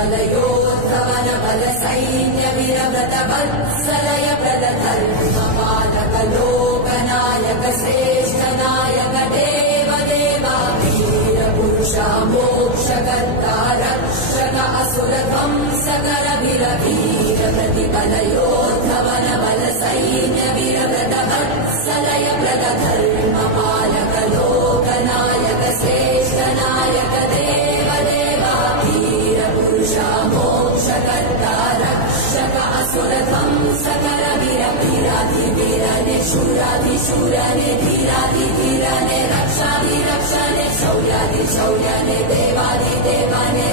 बलयोद्धवन बल सैन्य वीरव्रत वत्सलय प्रदधर्मपालक लोकनायक श्रेष्ठ नायक देव देवा वीर पुरुषा मोक्षकर्ता रक्षक असुर ध्वंसकर वीर वीर प्रतिबलयोद्धवन बल सैन्य वीरव्रत वत्सलय प्रदधर्मपालक लोकनायक श्रेष्ठ नायक देव देवा वीर पुरुषा मोक्षकर्ता रक्षक असुर ध्वंसकर वीर वीराधिवीरने शूराधिशूरने धीराधिधीरने रक्षाधिरक्षणे शौर्याधिशौर्यने देवाधिदेवने